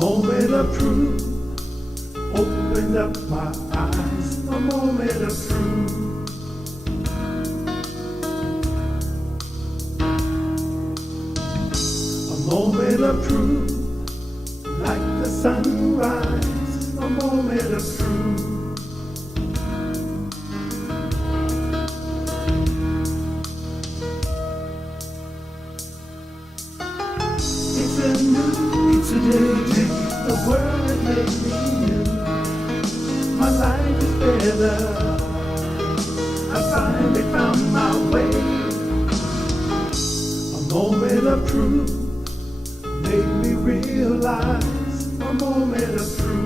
moment of truth opened up my eyes. A moment of truth. A moment of truth, like the sunrise. A moment of truth. It's a day, the world has made me new. My life is better. I finally found my way. A moment of truth made me realize. A moment of truth.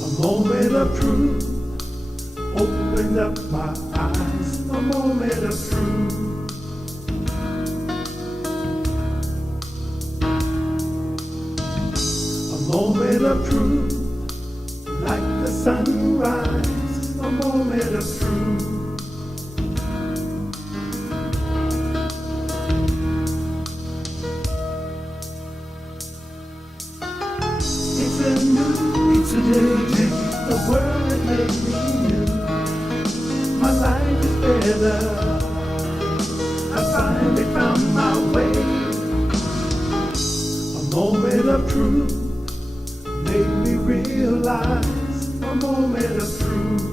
A moment of truth opened up my eyes. A moment of truth. A moment of truth, like the sunrise. A moment of truth. It's a day, the world has made me new. My life is better. I finally found my way. A moment of truth made me realize. A moment of truth.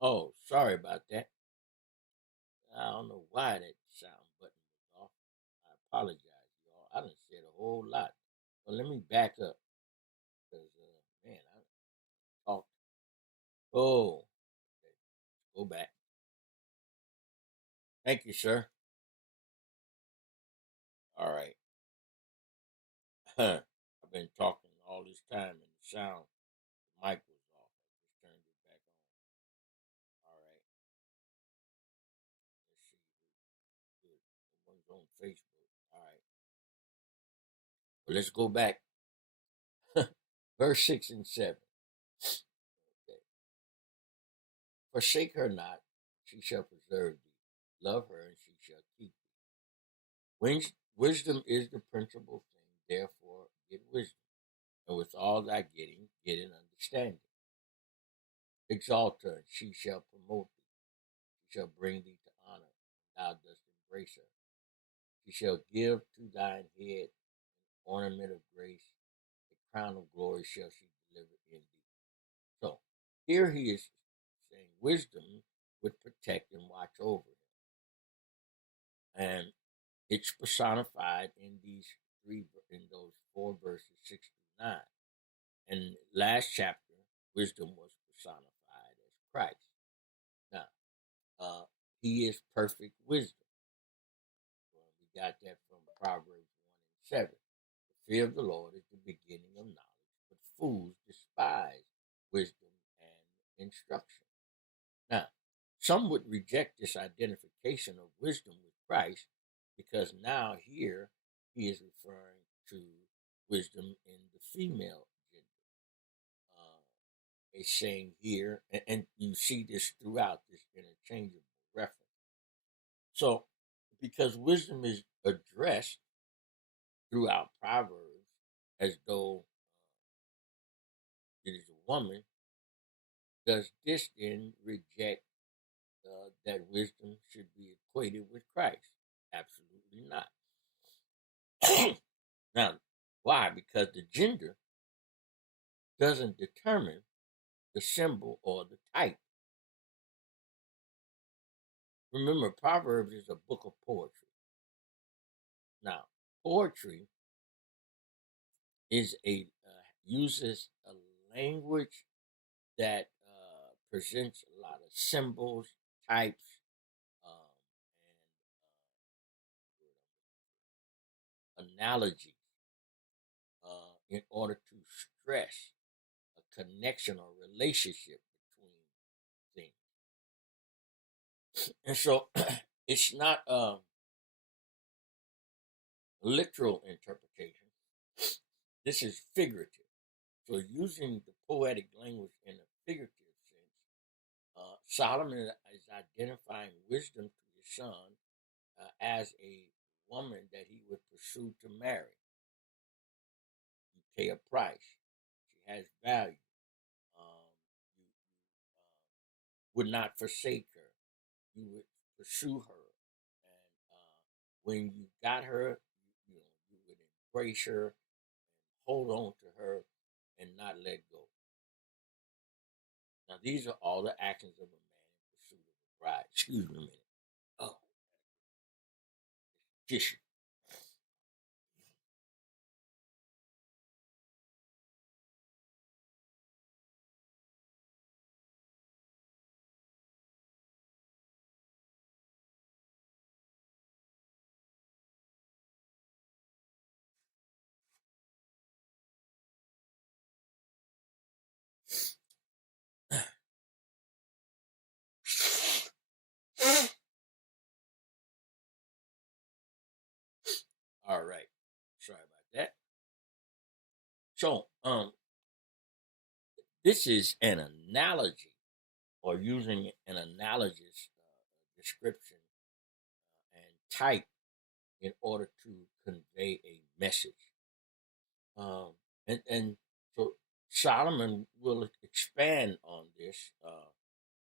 Oh, sorry about that. I don't know why that sound button was off. I apologize, y'all. I done said a whole lot. But let me back up because, man, I talked. Oh, okay. Go back. Thank you, sir. All right. I've been talking all this time and the sound, the mic was off. I just turned it back on. All right. Let's see. Good. Someone's on Facebook. All right. Well, let's go back. Verse 6 and 7. Okay. Forsake her not, she shall preserve thee. Love her, and she shall keep thee. Wisdom is the principal thing, therefore get wisdom. And with all thy getting, get an understanding. Exalt her, and she shall promote thee. She shall bring thee to honor, and thou dost embrace her. She shall give to thine head ornament of grace, a crown of glory shall she deliver in thee. So here he is saying wisdom would protect and watch over him. And it's personified in those 4 verses 6 through 9. And last chapter, wisdom was personified as Christ. Now, he is perfect wisdom. Well, we got that from Proverbs 1 and 7. The fear of the Lord is the beginning of knowledge, but fools despise wisdom and instruction. Now, some would reject this identification of wisdom with Christ because now here he is referring to wisdom in the female gender. It's saying here, and you see this throughout this interchangeable reference. So, because wisdom is addressed throughout Proverbs as though it is a woman, does this then reject that wisdom should be equated with Christ? Absolutely not. Now, why? Because the gender doesn't determine the symbol or the type. Remember, Proverbs is a book of poetry. Now, poetry is uses a language that presents a lot of symbols, types, and analogies in order to stress a connection or relationship between things. And so it's not literal interpretation. This is figurative. So using the poetic language in a figurative sense, Solomon is identifying wisdom to his son as a woman that he would pursue to marry. You pay a price. She has value. You would not forsake her. You would pursue her, and when you got her, you would embrace her and hold on to her and not let go. Now, these are all the actions of a man in pursuit of a bride. Excuse me a minute. Oh, tissue. All right. Sorry about that. So, this is an analogy, or using an analogous description and type in order to convey a message. And so Solomon will expand on this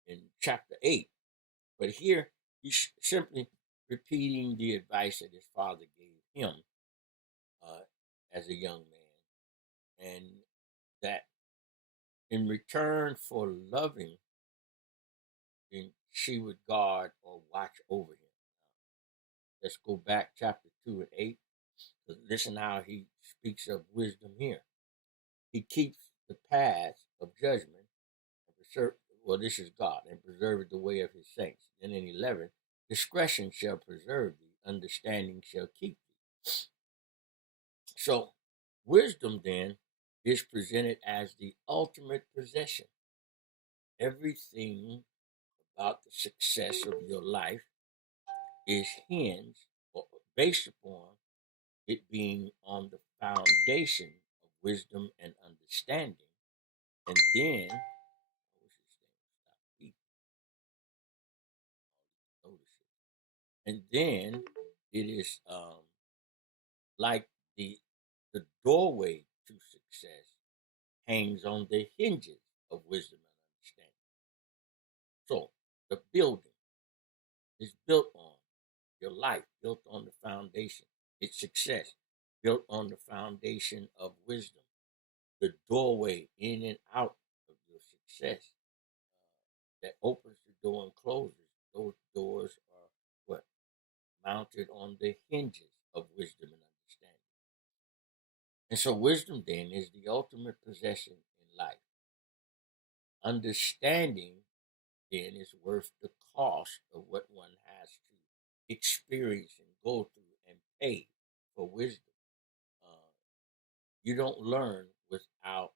in chapter 8. But here he's simply repeating the advice that his father gave him uh, as a young man. And that in return for loving then she would guard or watch over him. Let's go back chapter 2 and 8. Listen how he speaks of wisdom here. He keeps the paths of judgment and preserve, well, this is God, and preserve the way of his saints. Then in 11, discretion shall preserve thee, understanding shall keep thee. So, wisdom then is presented as the ultimate possession. Everything about the success of your life is hinged or based upon it being on the foundation of wisdom and understanding. And then, and then it is like the doorway to success hangs on the hinges of wisdom and understanding. So the building is built on your life, built on the foundation. Its success built on the foundation of wisdom. The doorway in and out of your success that opens the door and closes, those doors are what? Mounted on the hinges of wisdom and understanding. And so wisdom then is the ultimate possession in life. Understanding then is worth the cost of what one has to experience and go through and pay for wisdom. You don't learn without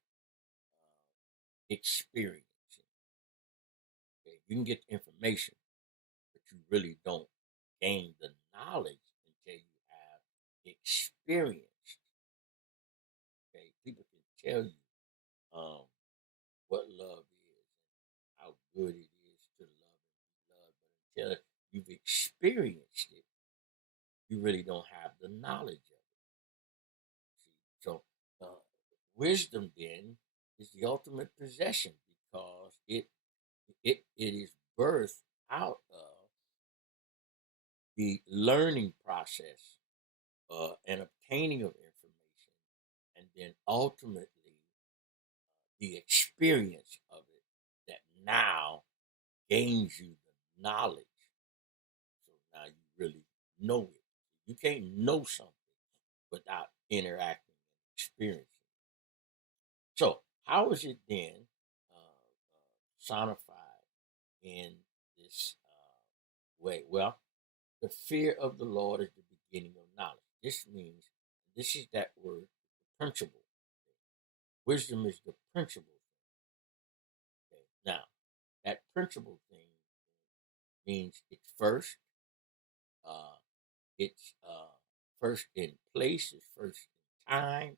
experiencing. Okay? You can get information, but you really don't gain the knowledge until you have experienced. Okay, people can tell you what love is, how good it is to love and be loved, but until you've experienced it, you really don't have the knowledge of it. See, so wisdom then is the ultimate possession because it is birthed out of the learning process and obtaining of information, and then ultimately the experience of it that now gains you the knowledge. So now you really know it. You can't know something without interacting and experiencing. So how is it then personified in this way? Well, the fear of the Lord is the beginning of knowledge. This means, this is that word, principle. Wisdom is the principle. Okay. Now, that principle thing means it's first. It's first in place. It's first in time.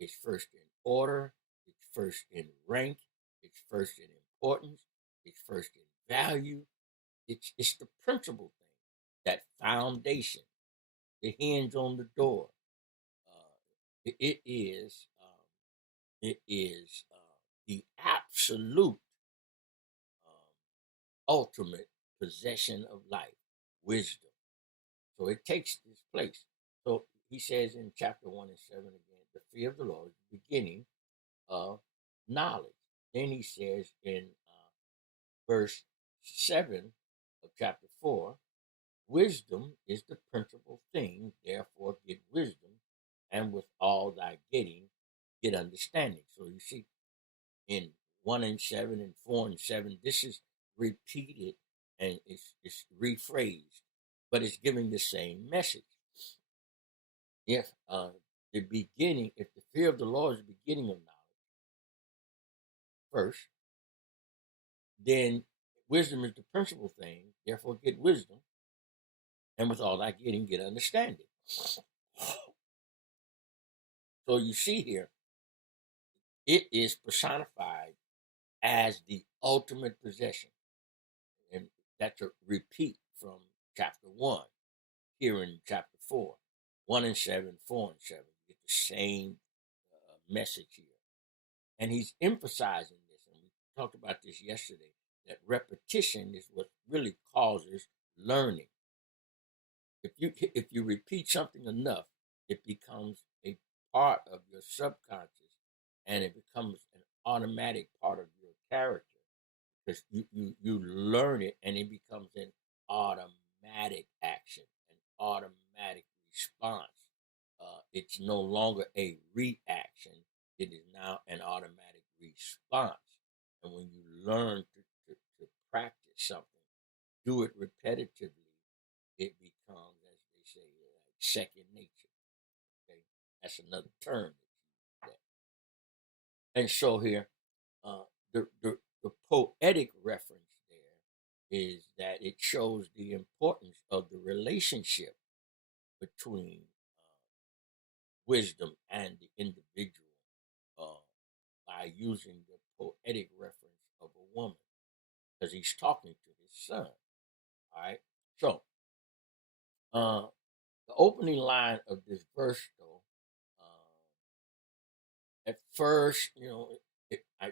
It's first in order. It's first in rank. It's first in importance. It's first in value. It's the principle thing, that foundation, the hinge on the door. It is the absolute ultimate possession of life, wisdom. So it takes this place. So he says in chapter 1 and 7 again, the fear of the Lord is the beginning of knowledge. Then he says in verse 7 of chapter 4, wisdom is the principal thing, therefore get wisdom, and with all thy getting, get understanding. So you see, in 1 and 7 and 4 and 7, this is repeated and it's rephrased, but it's giving the same message. If the beginning, if the fear of the Lord is the beginning of knowledge, first, then wisdom is the principal thing, therefore get wisdom, and with all thy getting, get understanding. So you see here, it is personified as the ultimate possession. And that's a repeat from chapter 1, here in chapter 4. 1 and 7, 4 and 7. You get the same message here. And he's emphasizing this, and we talked about this yesterday, that repetition is what really causes learning. If you repeat something enough, it becomes a part of your subconscious, and it becomes an automatic part of your character. because you learn it and it becomes an automatic action, an automatic response. It's no longer a reaction, it is now an automatic response. And when you learn to practice something, do it repetitively, it becomes, as they say, like second nature. Okay, that's another term that you use that. And so here, the poetic reference there is that it shows the importance of the relationship between wisdom and the individual uh, by using the poetic reference of a woman, because he's talking to his son. All right. So the opening line of this verse, though, at first, I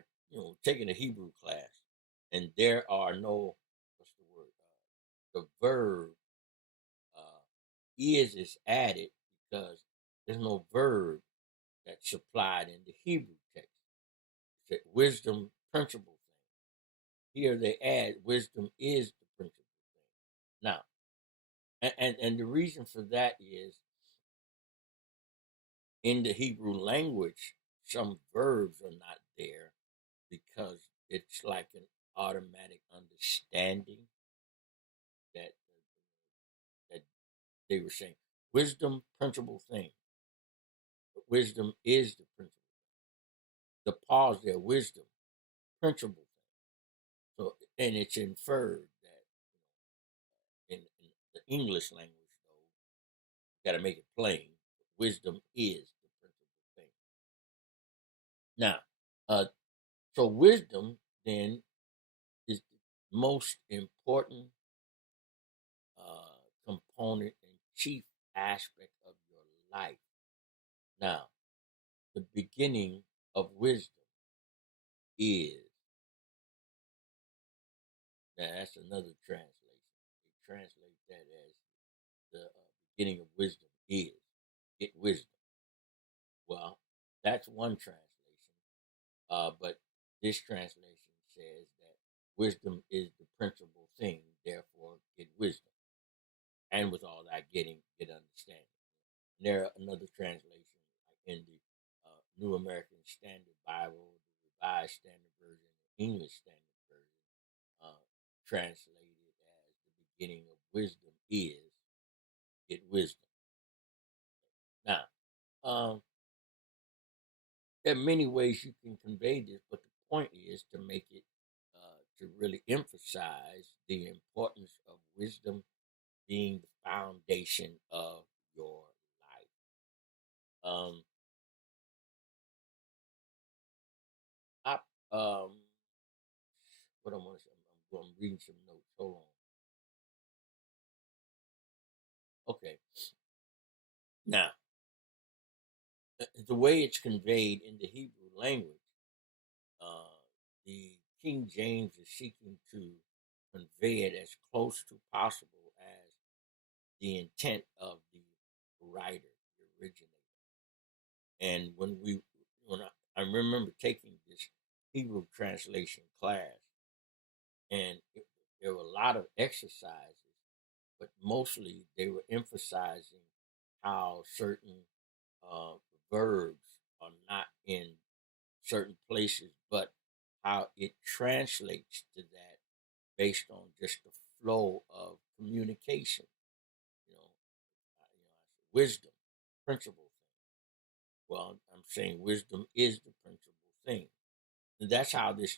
taking a Hebrew class, and there are no, what's the word? The verb is added because there's no verb that's supplied in the Hebrew text. It's a wisdom principle thing. Here they add wisdom is the principal thing. Now, and the reason for that is in the Hebrew language, some verbs are not there because it's like an automatic understanding that that they were saying wisdom principal thing. But wisdom is the principal. The pause there, wisdom principal thing. So and it's inferred that in the English language, though, got to make it plain. Wisdom is the principal thing. Now, so wisdom then is the most important component and chief aspect of your life. Now, the beginning of wisdom is. Now, that's another translation. They translate that as the beginning of wisdom is. Get wisdom. Well, that's one translation. But this translation says that wisdom is the principal thing, therefore get wisdom. And with all that getting, get understanding. And there are another translation, like in the New American Standard Bible, the Revised Standard Version, the English Standard Version, translated as the beginning of wisdom is get wisdom. Now, there are many ways you can convey this, but the point is to make it, to really emphasize the importance of wisdom being the foundation of your life. I, what I want to say, I'm reading some notes. Hold on. Okay. Now, the way it's conveyed in the Hebrew language, the King James is seeking to convey it as close to possible as the intent of the writer, the originator. And when I remember taking this Hebrew translation class, and there were a lot of exercises, but mostly they were emphasizing how certain verbs are not in certain places, but how it translates to that based on just the flow of communication. Wisdom, principle thing. Well, I'm saying wisdom is the principal thing. And that's how the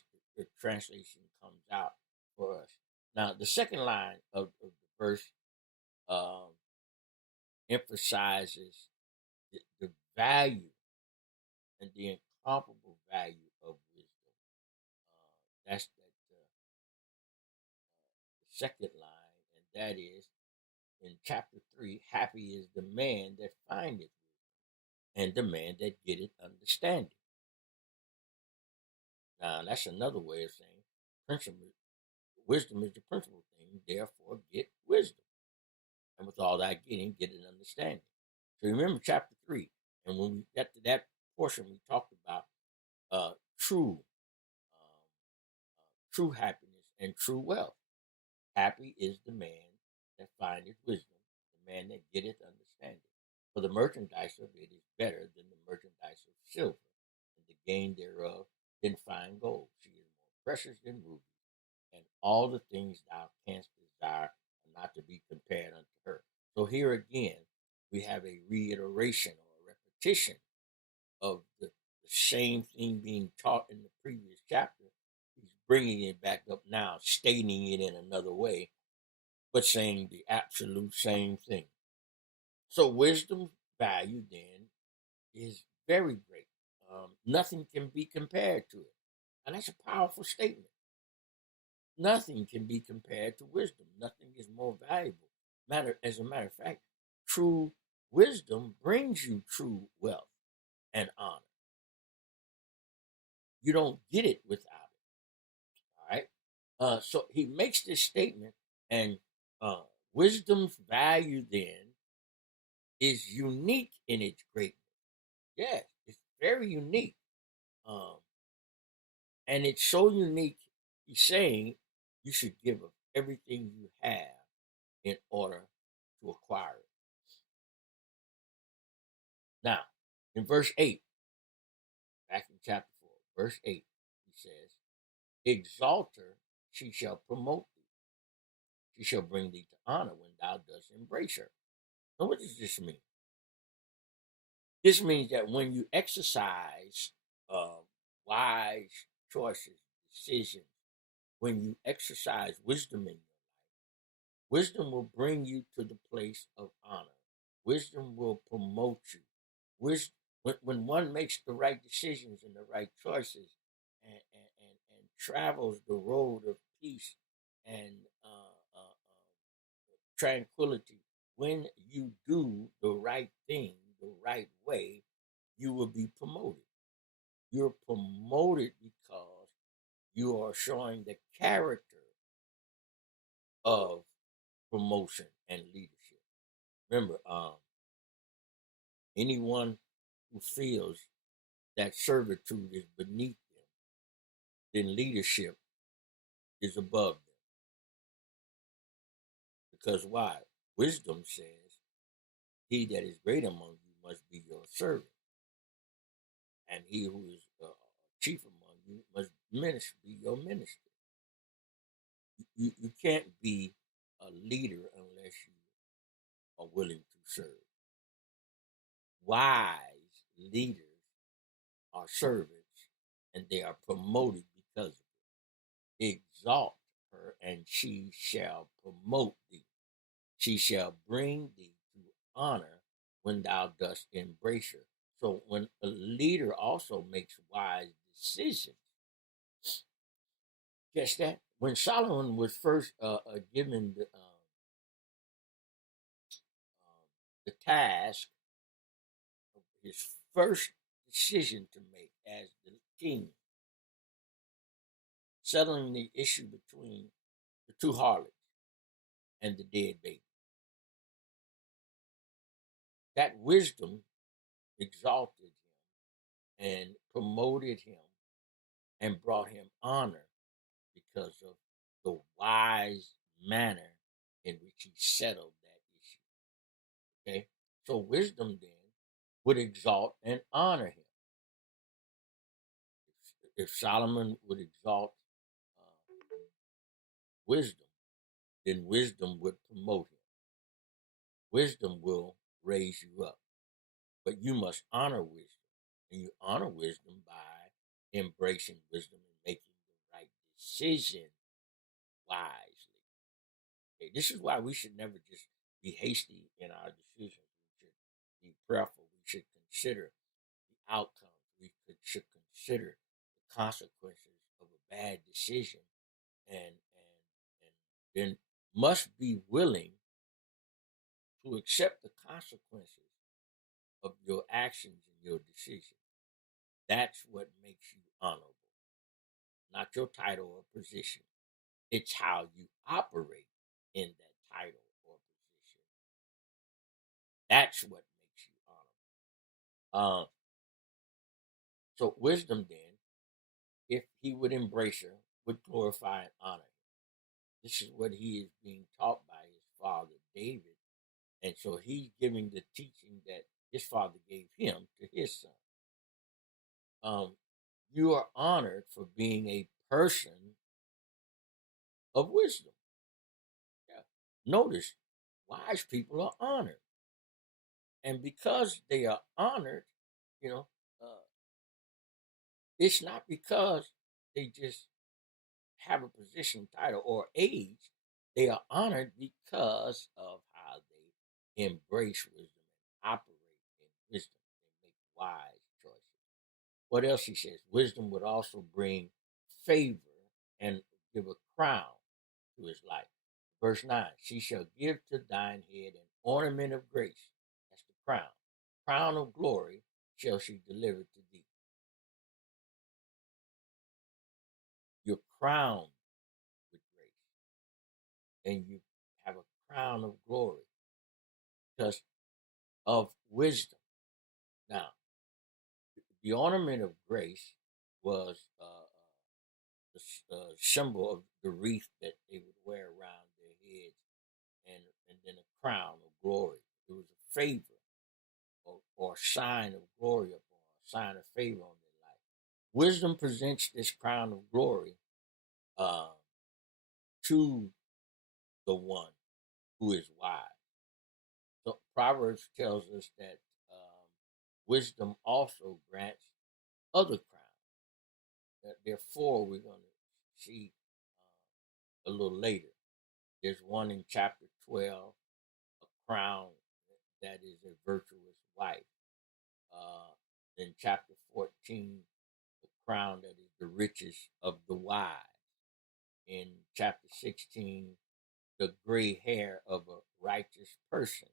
translation comes out for us. Now, the second line of the verse um, emphasizes the value and the incomparable value of wisdom. That's the second line, and that is in chapter 3, happy is the man that findeth wisdom, and the man that getteth understanding. Now, that's another way of saying wisdom is the principal thing, therefore get wisdom. And with all that getting, get an understanding. So remember chapter 3, and when we got to that portion, we talked about true happiness and true wealth. Happy is the man that findeth wisdom, the man that getteth understanding. For the merchandise of it is better than the merchandise of silver, and the gain thereof than fine gold. She is more precious than rubies, and all the things thou canst desire are not to be compared unto her. So here again, we have a reiteration or a repetition of the same thing being taught in the previous chapter. He's bringing it back up now, stating it in another way, but saying the absolute same thing. So wisdom's value then is very great. Nothing can be compared to it. And that's a powerful statement. Nothing can be compared to wisdom. Nothing is more valuable. As a matter of fact, true wisdom brings you true wealth and honor. You don't get it without it. All right. So he makes this statement, and wisdom's value then is unique in its greatness. Yes, it's very unique. And it's so unique, he's saying you should give up everything you have in order to acquire it. Now, in verse 8, back in chapter 4, verse 8, he says, Exalt her, she shall promote thee. She shall bring thee to honor when thou dost embrace her. Now, what does this mean? This means that when you exercise wise choices, decisions, when you exercise wisdom in your life, wisdom will bring you to the place of honor. Wisdom will promote you. When one makes the right decisions and the right choices and travels the road of peace and tranquility, when you do the right thing the right way, you will be promoted. You're promoted because you are showing the character of promotion and leadership. Remember, anyone who feels that servitude is beneath them, then leadership is above them. Because why? Wisdom says, he that is great among you must be your servant. And he who is chief among you must be your minister. You can't be a leader unless you are willing to serve. Wise leaders are servants, and they are promoted because of it. Exalt her, and she shall promote thee. She shall bring thee to honor when thou dost embrace her. So when a leader also makes wise decisions, guess that when Solomon was first given the task of his first decision to make as the king, settling the issue between the two harlots and the dead baby, that wisdom exalted him and promoted him and brought him honor because of the wise manner in which he settled that issue. Okay? So wisdom then would exalt and honor him. If Solomon would exalt wisdom, then wisdom would promote him. Wisdom will raise you up. But you must honor wisdom. And you honor wisdom by embracing wisdom and making the right decision wisely. Okay, this is why we should never just be hasty in our decisions. We should be prayerful. We should consider the outcomes. Should consider the consequences of a bad decision, and then must be willing to accept the consequences of your actions and your decisions. That's what makes you honorable, not your title or position. It's how you operate in that title or position. That's what makes you honorable. So wisdom then, if he would embrace her, would glorify and honor him. This is what he is being taught by his father David, and so he's giving the teaching that his father gave him to his son. You are honored for being a person of wisdom. Yeah. Notice, wise people are honored, and because they are honored, you know, uh, it's not because they just have a position, title, or age. They are honored because of how they embrace wisdom and operate in wisdom and make wise choices. What else he says? Wisdom would also bring favor and give a crown to his life. Verse 9, she shall give to thine head an ornament of grace. That's the crown. Crown of glory shall she deliver to thee. You're crowned with grace, and you have a crown of glory because of wisdom. Now, the ornament of grace was the symbol of the wreath that they would wear around their heads, and then a crown of glory. It was a favor or sign of glory upon, a sign of favor on their life. Wisdom presents this crown of glory uh, to the one who is wise. So Proverbs tells us that wisdom also grants other crowns. Therefore, we're going to see a little later. There's one in chapter 12, a crown that is a virtuous wife. In chapter 14, the crown that is the richest of the wise. In chapter 16, the gray hair of a righteous person.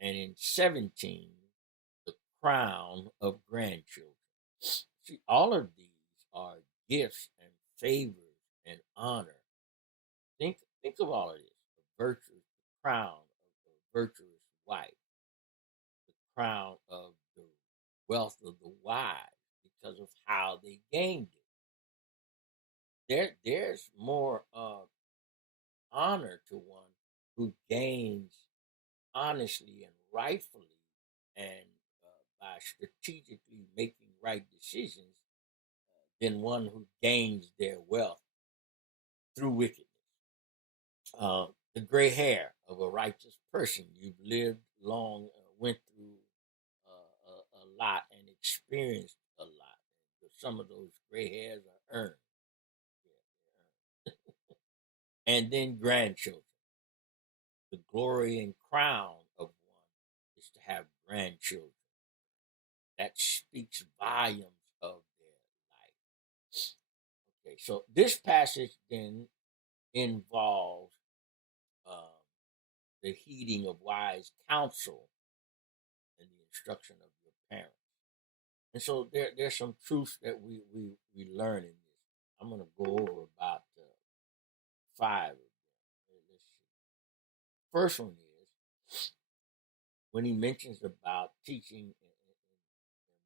And in 17, the crown of grandchildren. See, all of these are gifts and favors and honor. Think of all of this. The virtuous, the crown of the virtuous wife, the crown of the wealth of the wise because of how they gained it. There's more honor to one who gains honestly and rightfully and by strategically making right decisions than one who gains their wealth through wickedness. The gray hair of a righteous person. You've lived long, went through a lot, and experienced a lot. Some of those gray hairs are earned. Yeah, and then grandchildren. The glory and crown of one is to have grandchildren. That speaks volumes of their life. Okay, so this passage then involves um, the heeding of wise counsel and the instruction of your parents. And so there's some truths that we learn in this. I'm going to go over about 5 of them. Let's see. First one is when he mentions about teaching,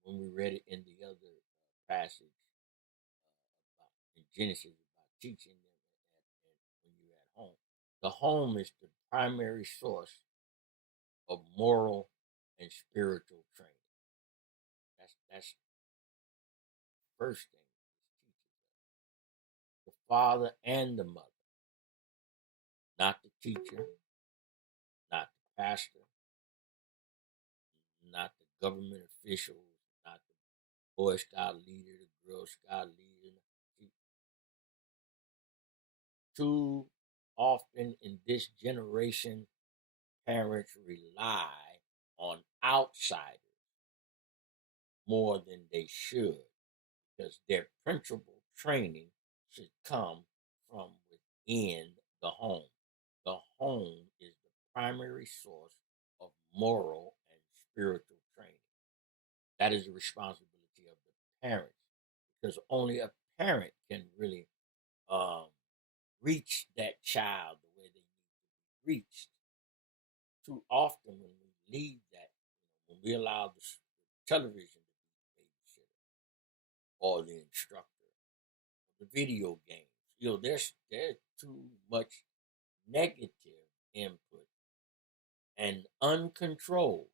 when we read it in the other passage in Genesis about teaching them when you're at home. The home is the primary source of moral and spiritual training. That's the first thing this teaches us. The father and the mother, not the teacher, not the pastor, not the government officials, not the Boy Scout leader, the Girl Scout leader. Too often in this generation, parents rely on outsiders more than they should because their principal training should come from within the home. The home is the primary source of moral and spiritual training. That is the responsibility of the parents because only a parent can really reach that child the way they need to be reached. Too often when we leave that, when we allow the television to be the babysitter or the instructor, or the video games, there's too much negative input and uncontrolled.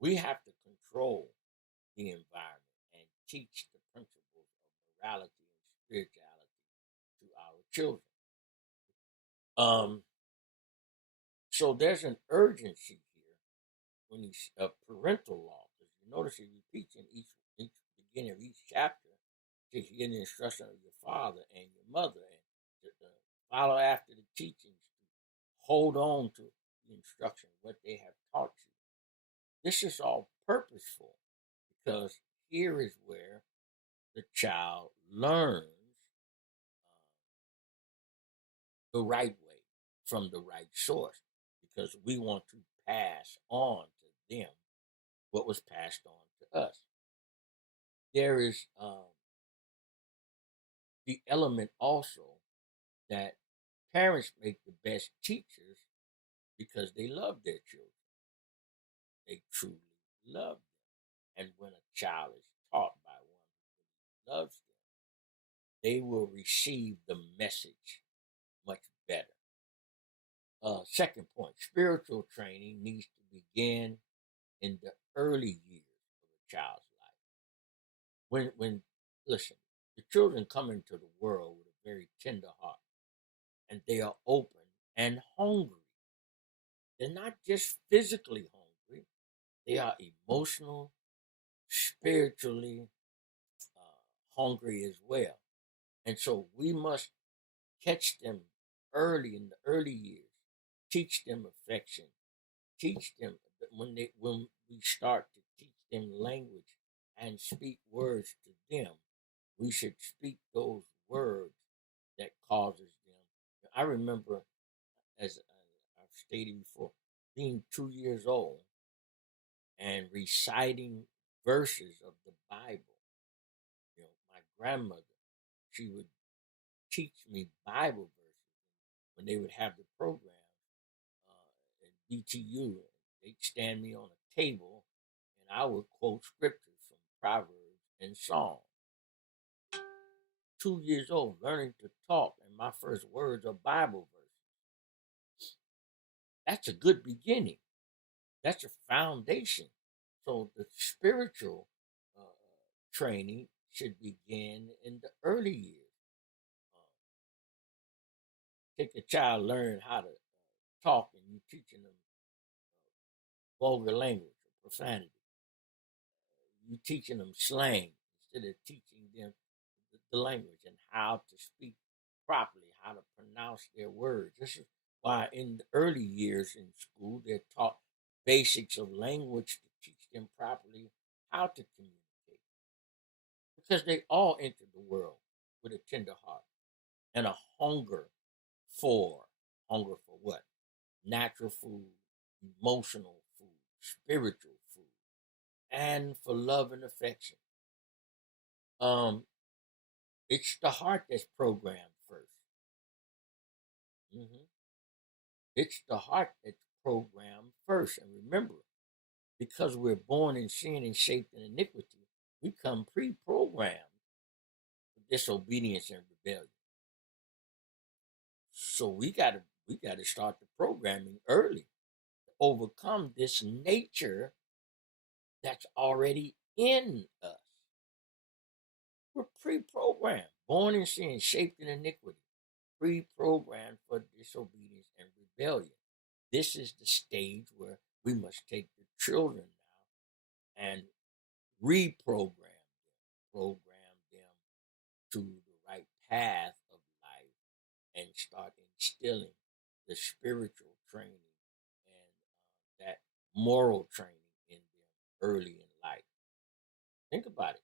We have to control the environment and teach the principles of morality and spirituality to our children. Um, so there's an urgency here when you parental law, because you notice it repeats in each beginning of each chapter. Says you get the instruction of your father and your mother, and to follow after the teachings, to hold on to the instruction, what they have taught you. This is all purposeful because here is where the child learns the right way from the right source, because we want to pass on to them what was passed on to us. There is the element also that parents make the best teachers because they love their children. They truly love them. And when a child is taught by one who loves them, they will receive the message much better. Second point, spiritual training needs to begin in the early years of a child's life. When listen, the children come into the world with a very tender heart, and they are open and hungry. They're not just physically hungry; they are emotional, spiritually hungry as well. And so we must catch them early in the early years, teach them affection, teach them when we start to teach them language and speak words to them, we should speak those words that causes them. I remember, as I've stated before, being 2 years old and reciting verses of the Bible. My grandmother, she would teach me Bible verses when they would have the program at BTU. They'd stand me on a table and I would quote scriptures from Proverbs and Psalms. 2 years old, learning to talk, and my first words are Bible verses. That's a good beginning. That's a foundation. So the spiritual training should begin in the early years. Take a child learn how to talk, and you're teaching them vulgar language or profanity. You're teaching them slang instead of teaching them the language and how to speak properly, how to pronounce their words. This is why in the early years in school they're taught basics of language to teach them properly how to communicate. Because they all entered the world with a tender heart and a hunger for what? Natural food, emotional food, spiritual food, and for love and affection. It's the heart that's programmed 1st. It's the heart that's programmed first. And remember, because we're born in sin and shaped in iniquity, we come pre-programmed for disobedience and rebellion. So we gotta start the programming early to overcome this nature that's already in us. We're pre-programmed, born in sin, shaped in iniquity, pre-programmed for disobedience and rebellion. This is the stage where we must take the children now and reprogram them, program them to the right path of life, and start instilling the spiritual training and that moral training in them early in life. Think about it.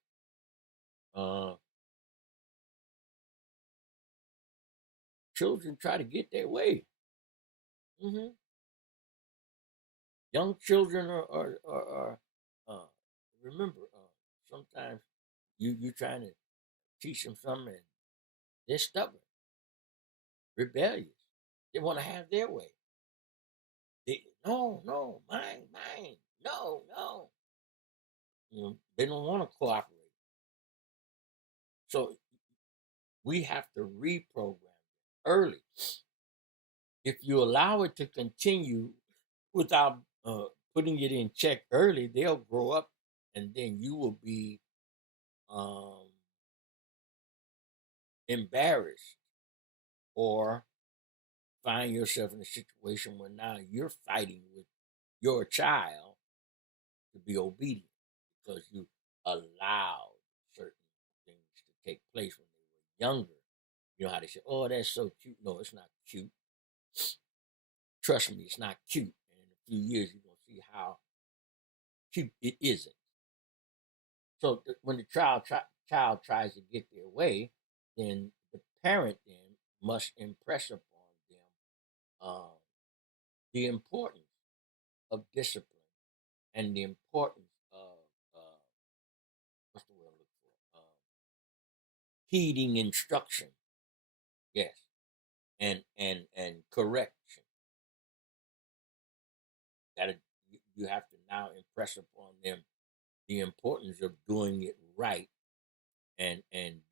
Children try to get their way. Young children are remember, sometimes you trying to teach them something and they're stubborn, rebellious. They want to have their way. No, mine, no. They don't want to cooperate. So We have to reprogram early. If you allow it to continue without putting it in check early, they'll grow up, and then you will be um, embarrassed or find yourself in a situation where now you're fighting with your child to be obedient because you allowed certain things to take place when they were younger. You know how they say, "Oh, that's so cute." No, it's not cute. Trust me, it's not cute. And in a few years, you're gonna see how cute it isn't. So when the child tries to get their way, then the parent then must impress upon them the importance of discipline and the importance of what's the word I'm looking for? Heeding instruction, yes, and correction. That you have to now impress upon them the importance of doing it right and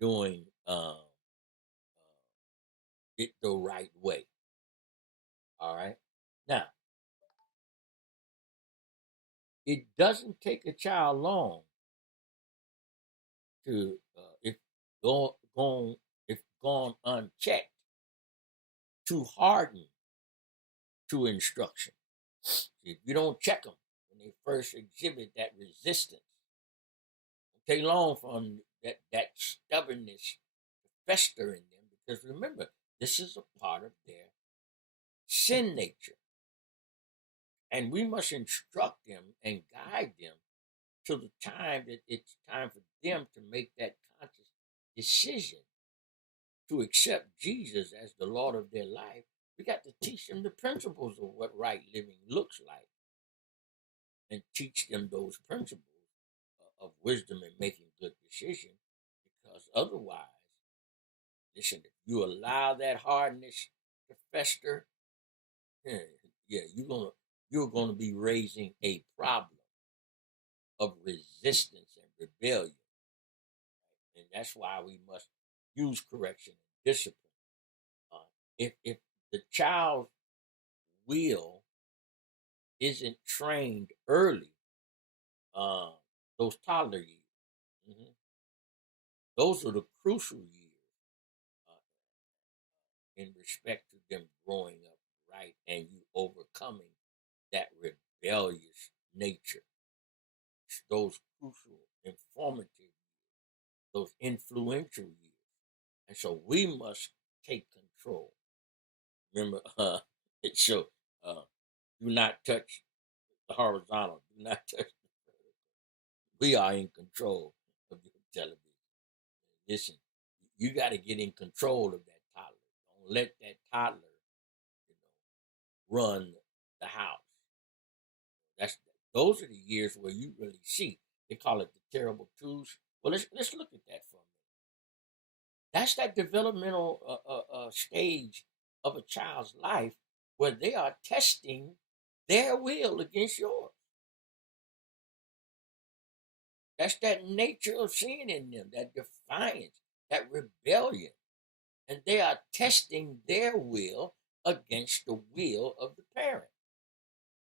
doing it the right way. All right. Now, it doesn't take a child long to if gone if gone unchecked to harden to instruction. If you don't check them when they first exhibit that resistance, it take long for them, that stubbornness to fester in them. Because remember, this is a part of their sin nature, and we must instruct them and guide them to the time that it's time for them to make that conscious decision to accept Jesus as the Lord of their life. We got to teach them the principles of what right living looks like and teach them those principles of wisdom and making good decisions. Because otherwise, listen, if you allow that hardness to fester, yeah, you're gonna be raising a problem of resistance and rebellion, and that's why we must use correction and discipline. If the child's will isn't trained early, uh, those toddler years, mhm, those are the crucial years in respect to them growing up right and you overcoming that rebellious nature. It's those crucial, informative years, those influential years. And so we must take control. Remember, so uh, do not touch the horizontal, do not touch the vertical. We are in control of your television. Listen, you got to get in control of that toddler. Don't let that toddler, run the house. That's those are the years where you really see. They call it the terrible twos. Well, let's look at that for a minute. That's that developmental stage of a child's life where they are testing their will against yours. That's that nature of sin in them, that defiance, that rebellion. And they are testing their will against the will of the parent.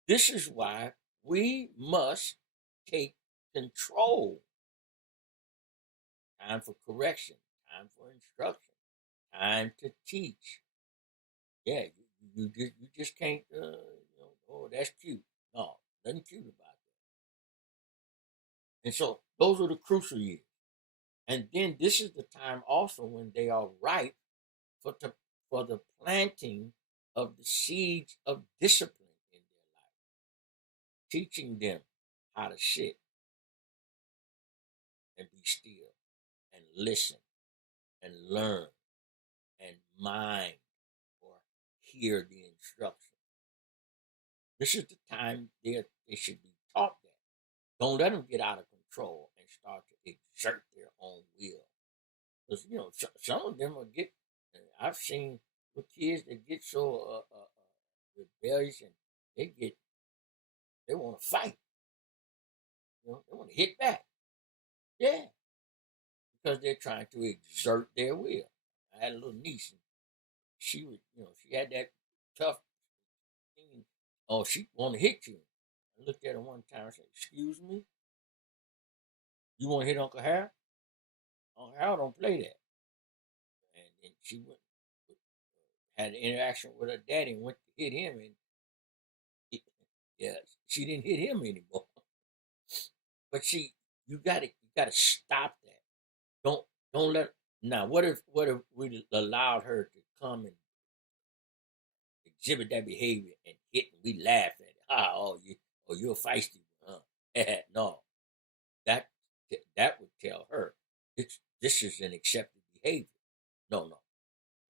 This is why we must take control. Time for correction, time for instruction, time to teach. Yeah, you just can't, oh, that's cute. No, nothing cute about that. And so those are the crucial years. And then this is the time also when they are ripe for the planting of the seeds of discipline in their life, teaching them how to sit and be still and listen and learn and mind or hear the instruction. This is the time they should be taught that. Don't let them get out of control and start to exert their own will. Because, some of them will get, I've seen with kids that get so rebellious and they want to fight. They want to hit back. Yeah, because they're trying to exert their will. I had a little niece, and she was, she had that tough thing. Oh, she want to hit you. I looked at her one time and said, "Excuse me, you want to hit Uncle Harold? Uncle Harold don't play that." And then she went, had an interaction with her daddy and went to hit him, and he, yeah, she didn't hit him anymore. But you gotta stop that. Don't don't let now. What if we allowed her to come and exhibit that behavior and hit, and we laugh at it? You're feisty, huh? No, that that would tell her this is an accepted behavior. No.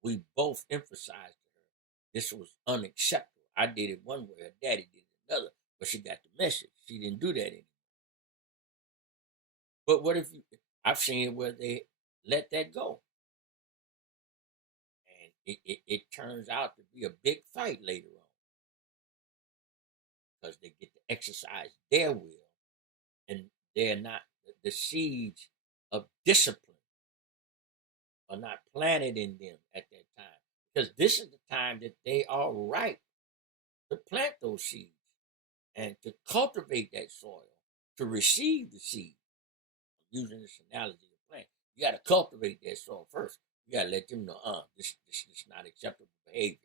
We both emphasized to her this was unacceptable. I did it one way, her daddy did it another, but she got the message. She didn't do that anymore. But what if I've seen it where they let that go, and it turns out to be a big fight later on because they get to exercise their will, and they're not the seeds of discipline are not planted in them at that time, because this is the time that they are ripe to plant those seeds and to cultivate that soil to receive the seed. I'm using this analogy of plant. You got to cultivate that soil first. You got to let them know, this is not acceptable behavior.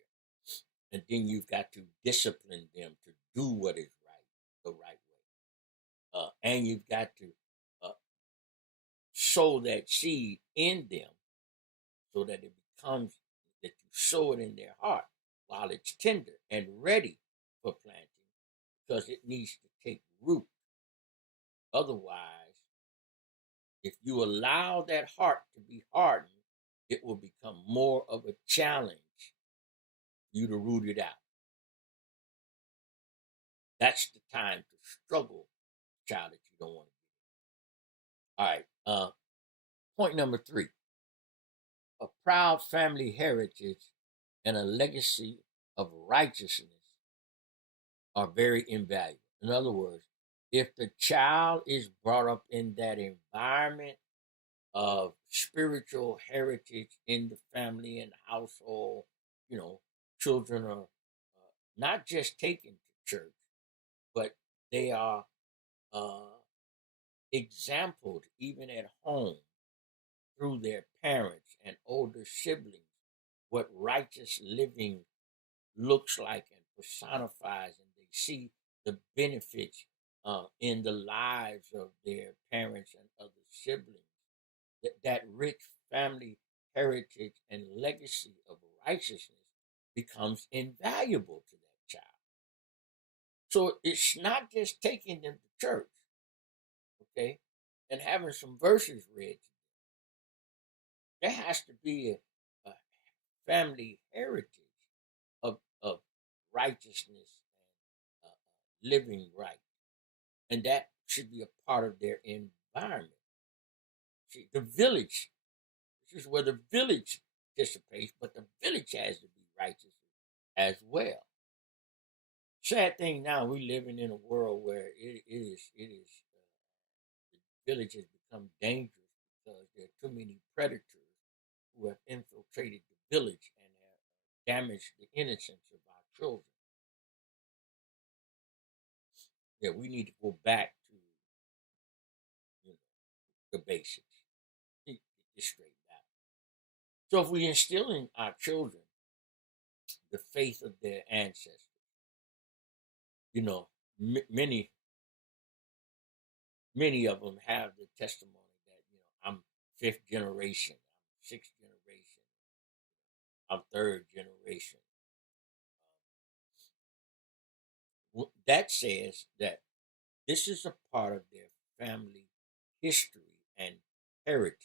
And then you've got to discipline them to do what is right, the right way. And you've got to sow that seed in them so that it becomes, that you sow it in their heart while it's tender and ready for planting, because it needs to take root. Otherwise, if you allow that heart to be hardened, it will become more of a challenge for you to root it out. That's the time to struggle, child, that you don't want to get. All right. Point number 3. A proud family heritage and a legacy of righteousness are very invaluable. In other words, if the child is brought up in that environment of spiritual heritage in the family and household, children are not just taken to church, but they are exampled even at home through their parents and older siblings what righteous living looks like and personifies, and they see the benefits in the lives of their parents and other siblings. That rich family heritage and legacy of righteousness becomes invaluable to that child. So it's not just taking them to church, okay, and having some verses read. There has to be a family heritage of righteousness and living right. And that should be a part of their environment. See, the village, this is where the village participates, but the village has to be righteous as well. Sad thing now, we're living in a world where the village has become dangerous because there are too many predators who have infiltrated the village and have damaged the innocence of our children. Yeah, we need to go back to the basics. Get this straightened out. So if we instill in our children the faith of their ancestors, many of them have the testimony that I'm 5th generation, I'm 6th generation, I'm 3rd generation. That says that this is a part of their family history and heritage,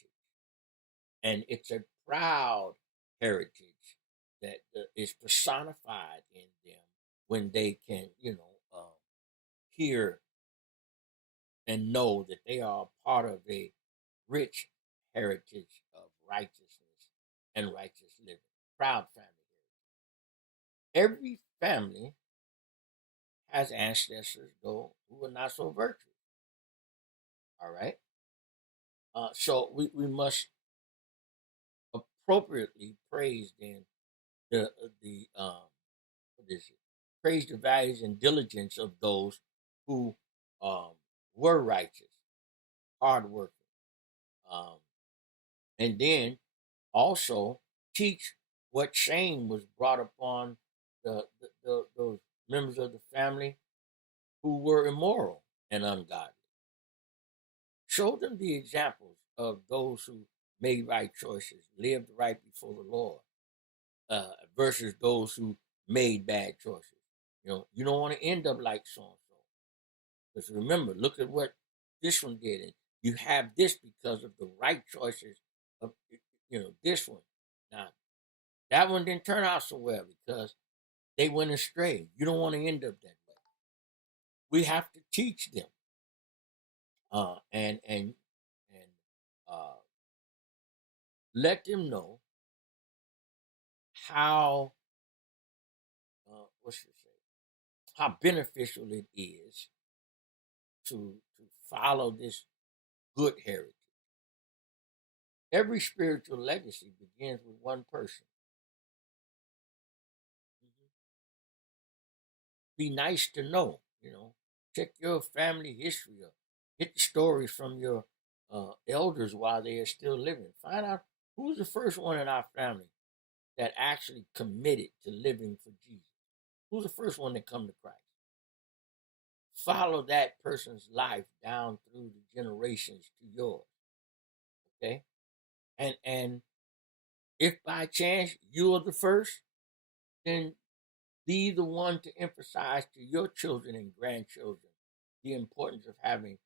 and it's a proud heritage that is personified in them when they can, hear and know that they are part of a rich heritage of righteousness and righteous living. Proud family heritage. Every family has ancestors, though, who are not so virtuous. All right? So we must appropriately praise then the what is it? Praise the values and diligence of those who um, were righteous, hardworking, um, and then also teach what shame was brought upon those members of the family who were immoral and ungodly. Show them the examples of those who made right choices, lived right before the Lord, versus those who made bad choices. You don't want to end up like so and so. Because remember, look at what this one did. And you have this because of the right choices of this one. Now, that one didn't turn out so well because they went astray. You don't want to end up that way. We have to teach them, and let them know how how beneficial it is to follow this good heritage. Every spiritual legacy begins with one person. Be nice to know, check your family history up. Get the stories from your elders while they are still living. Find out who's the first one in our family that actually committed to living for Jesus. Who's the first one to come to Christ? Follow that person's life down through the generations to yours. Okay? And if by chance you are the first, then be the one to emphasize to your children and grandchildren the importance of having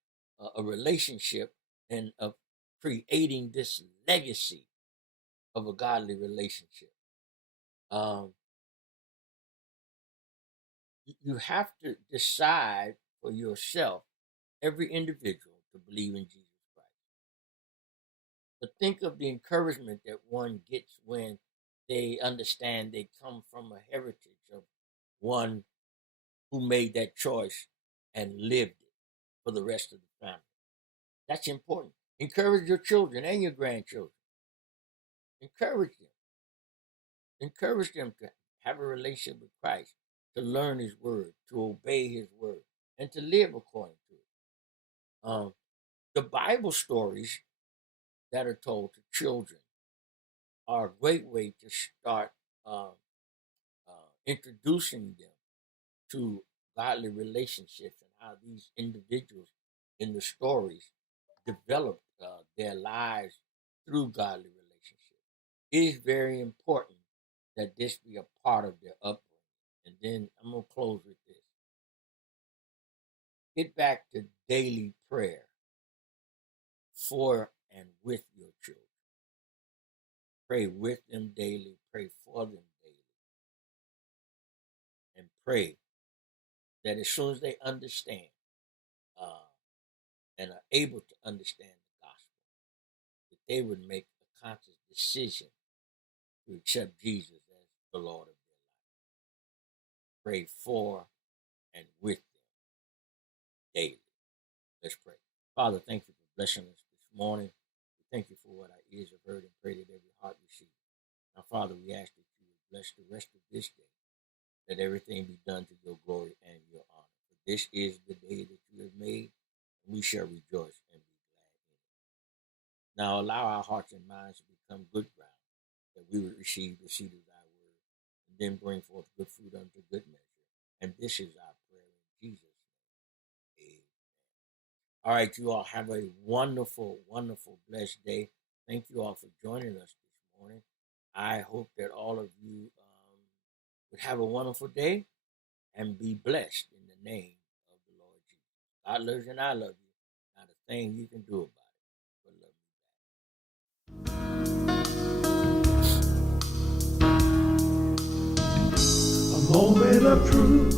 a relationship and of creating this legacy of a godly relationship. You have to decide for yourself, every individual, to believe in Jesus Christ. But think of the encouragement that one gets when they understand they come from a heritage of one who made that choice and lived it for the rest of the family. That's important. Encourage your children and your grandchildren. Encourage them. Encourage them to have a relationship with Christ, to learn His word, to obey His word, and to live according to it. The Bible stories that are told to children are a great way to start introducing them to godly relationships and how these individuals in the stories developed their lives through godly relationships. It is very important that this be a part of their upbringing. And then I'm going to close with this. Get back to daily prayer for and with your children. Pray with them daily. Pray for them daily. And pray that as soon as they understand and are able to understand the gospel, that they would make a conscious decision to accept Jesus as the Lord of their life. Pray for and with them daily. Let's pray. Father, thank you for blessing us this morning. We thank you for what our ears have heard and pray that every heart receive. Now, Father, we ask that you would bless the rest of this day, that everything be done to your glory and your honor. For this is the day that you have made, and we shall rejoice and be glad in it. Now, allow our hearts and minds to become good ground, that we would receive the seed of thy word, and then bring forth good fruit unto good measure. And this is our prayer in Jesus' name. Amen. All right, you all have a wonderful, wonderful, blessed day. Thank you all for joining us this morning. I hope that all of you would have a wonderful day and be blessed in the name of the Lord Jesus. God loves you and I love you. Not a thing you can do about it, but love me back. A moment of truth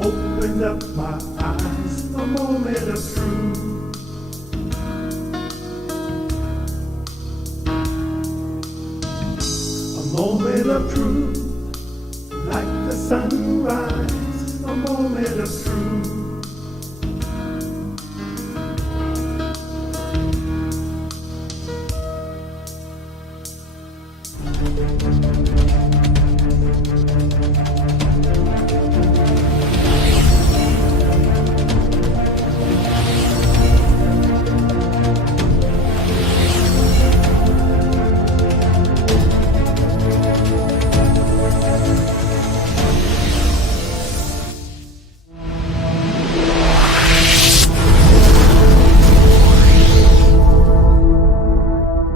opened up my eyes. A moment of truth. A moment of truth, like the sunrise. A moment of truth.